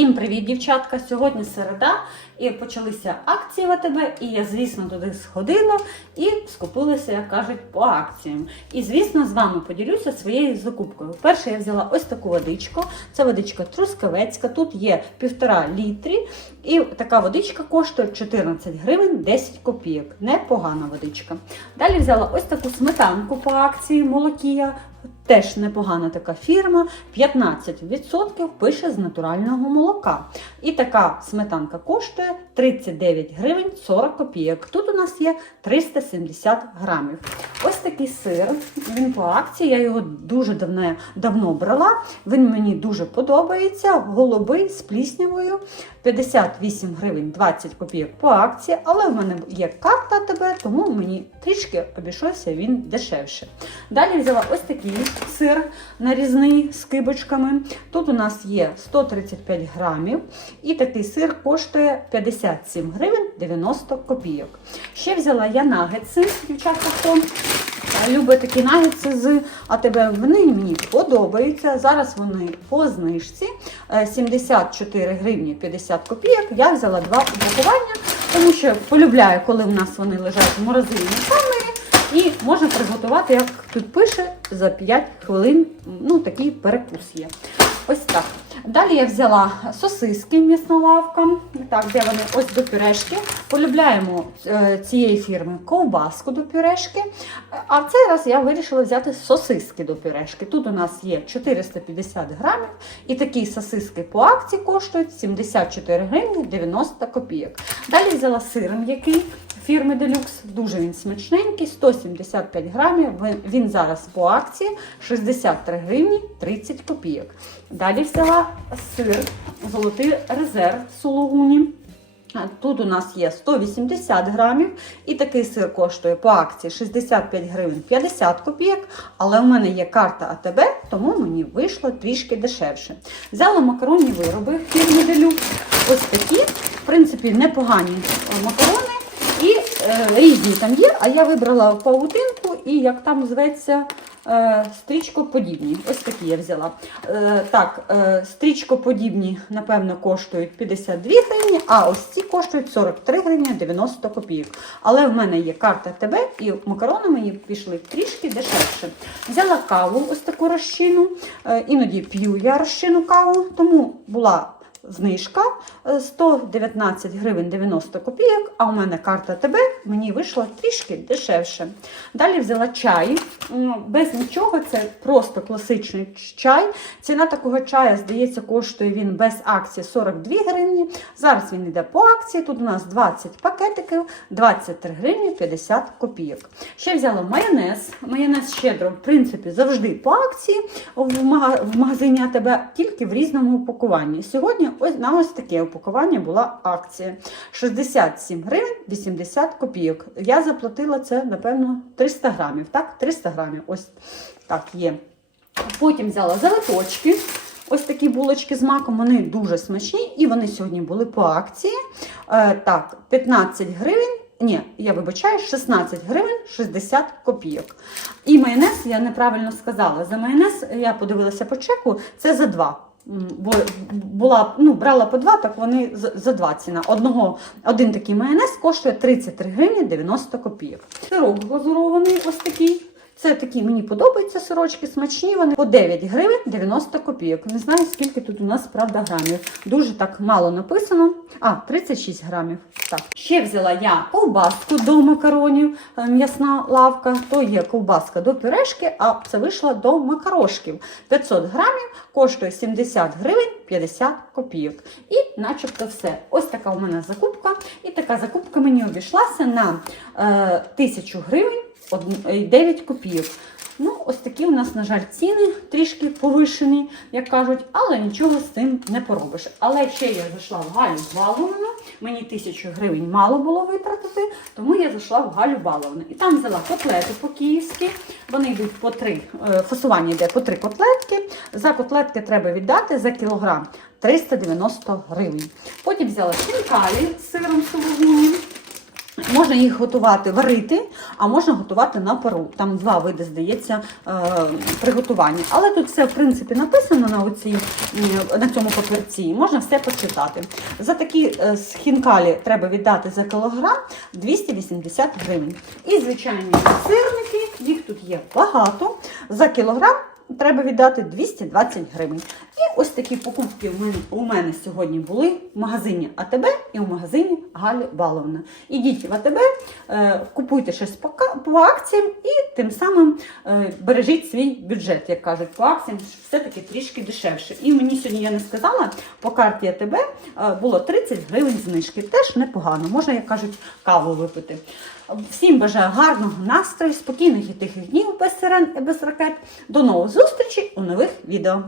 Всім привіт, дівчатка! Сьогодні середа і почалися акції в АТБ, і я, звісно, туди сходила і скупилася, як кажуть, по акціям. І, звісно, з вами поділюся своєю закупкою. Перше я взяла ось таку водичку. Це водичка трускавецька. Тут є півтора літрі, і така водичка коштує 14 гривень 10 копійок. Непогана водичка. Далі взяла ось таку сметанку по акції Молокія. Теж непогана така фірма, 15% пише з натурального молока. І така сметанка коштує 39 гривень 40 копійок. Тут у нас є 370 грамів. Ось такий сир, він по акції, я його дуже давно, давно брала. Він мені дуже подобається. Голубий з пліснявою. 58 гривень 20 копійок по акції, але в мене є карта ТБ, тому мені трішки обійшовся він дешевше. Далі взяла ось такий сир нарізний з кибочками. Тут у нас є 135 грамів, і такий сир коштує 57 гривень 90 копійок. Ще взяла я нагетси, дівчатка, хто любить такі нагетси з АТБ. Вони мені подобаються. Зараз вони по знижці е, 74 гривні 50 копійок. Я взяла два упакування, тому що полюбляю, коли в нас вони лежать в морозильній камері. І можна приготувати, як тут пише, за 5 хвилин. Ну, такий перекус є. Ось так. Далі я взяла сосиски м'ясна лавка. Так, де вони ось до пюрешки. Полюбляємо е, цієї фірми ковбаску до пюрешки. А в цей раз я вирішила взяти сосиски до пюрешки. Тут у нас є 450 грамів, і такі сосиски по акції коштують 74 гривні 90 копійок. Далі взяла сир м'який фірми Deluxe. Дуже він смачненький, 175 грамів. Він- зараз по акції 63 гривні 30 копійок. Далі взяла сир, золотий резерв сулугуні. Тут у нас є 180 грамів, і такий сир коштує по акції 65 гривень 50 копійок, але в мене є карта АТБ, тому мені вийшло трішки дешевше. Взяла макаронні вироби фірми Deluxe. Ось такі, в принципі, непогані макарони. Е, різні там є, а я вибрала паутинку і як там зветься е, стрічкоподібні. Ось такі я взяла. Е, так, стрічкоподібні, напевно, коштують 52 гривні, а ось ці коштують 43 гривні 90 копійок. Але в мене є карта ТБ і макарони мені пішли трішки дешевше. Взяла каву, ось таку розчину. Іноді п'ю я розчину каву, тому була знижка е, 119 гривень 90 копійок, а у мене карта ТБ мені вийшла трішки дешевше. Далі взяла чай. Без нічого, це просто класичний чай. Ціна такого чаю, здається, коштує він без акції 42 гривні. Зараз він йде по акції. Тут у нас 20 пакетиків, 23 гривні 50 копійок. Ще взяла майонез. Майонез щедро, в принципі, завжди по акції в магазині АТБ, тільки в різному упакуванні. Сьогодні упакування. Ось на ось таке упакування була акція. 67 гривень 80 копійок. Я заплатила це, напевно, 300 грамів. Так, 300 грамів. Ось так є. Потім взяла залиточки. Ось такі булочки з маком, вони дуже смачні, і вони сьогодні були по акції. Е, так, 15 гривень. Ні, я вибачаю, 16 гривень 60 копійок. І майонез я неправильно сказала. За майонез я подивилася по чеку, це за 2 була, ну, брала по два, так вони за, два ціна. Одного, один такий майонез коштує 33 гривні 90 копійок. Сирок глазурований ось такий. Це такі мені подобаються сирочки, смачні вони по 9 гривень 90 копійок. Не знаю, скільки тут у нас правда грамів. Дуже так мало написано. А, 36 грамів. Так. Ще взяла я ковбаску до макаронів, е, м'ясна лавка. То є ковбаска до пюрешки, а це вийшла до макарошків. 500 грамів коштує 70 гривень 50 копійок. І начебто все. Ось така у мене закупка. І така закупка мені обійшлася на е, 1000 гривень. Од- е, 9 копійок. Ну, ось такі у нас, на жаль, ціни трішки повишені, як кажуть, але нічого з цим не поробиш. Але ще я зайшла в Галю Баловну, мені тисячу гривень мало було витратити, тому я зайшла в Галю Баловну. І там взяла котлети по-київськи. Вони йдуть по три, е, фасування йде по три котлетки. За котлетки треба віддати за кілограм 390 гривень. Потім взяла шинкалі з сиром сулугуні. Можна їх готувати, варити, а можна готувати на пару. Там два види, здається, е, приготування. Але тут все, в принципі, написано на, оцій, м, на цьому папірці. Можна все почитати. За такі е, хінкалі треба віддати за кілограм 280 гривень. І звичайні сирники, їх тут є багато. За кілограм треба віддати 220 гривень. І ось такі покупки у мене, у мене сьогодні були в магазині АТБ і в магазині Галі Баловна. Ідіть в АТБ, е, купуйте щось по, акціям і тим самим е, бережіть свій бюджет, як кажуть, по акціям все-таки трішки дешевше. І мені сьогодні я не сказала, по карті АТБ е, було 30 гривень знижки. Теж непогано. Можна, як кажуть, каву випити. Всім бажаю гарного настрою, спокійних і тихих днів без сирен і без ракет. До нових зустрічей у нових відео.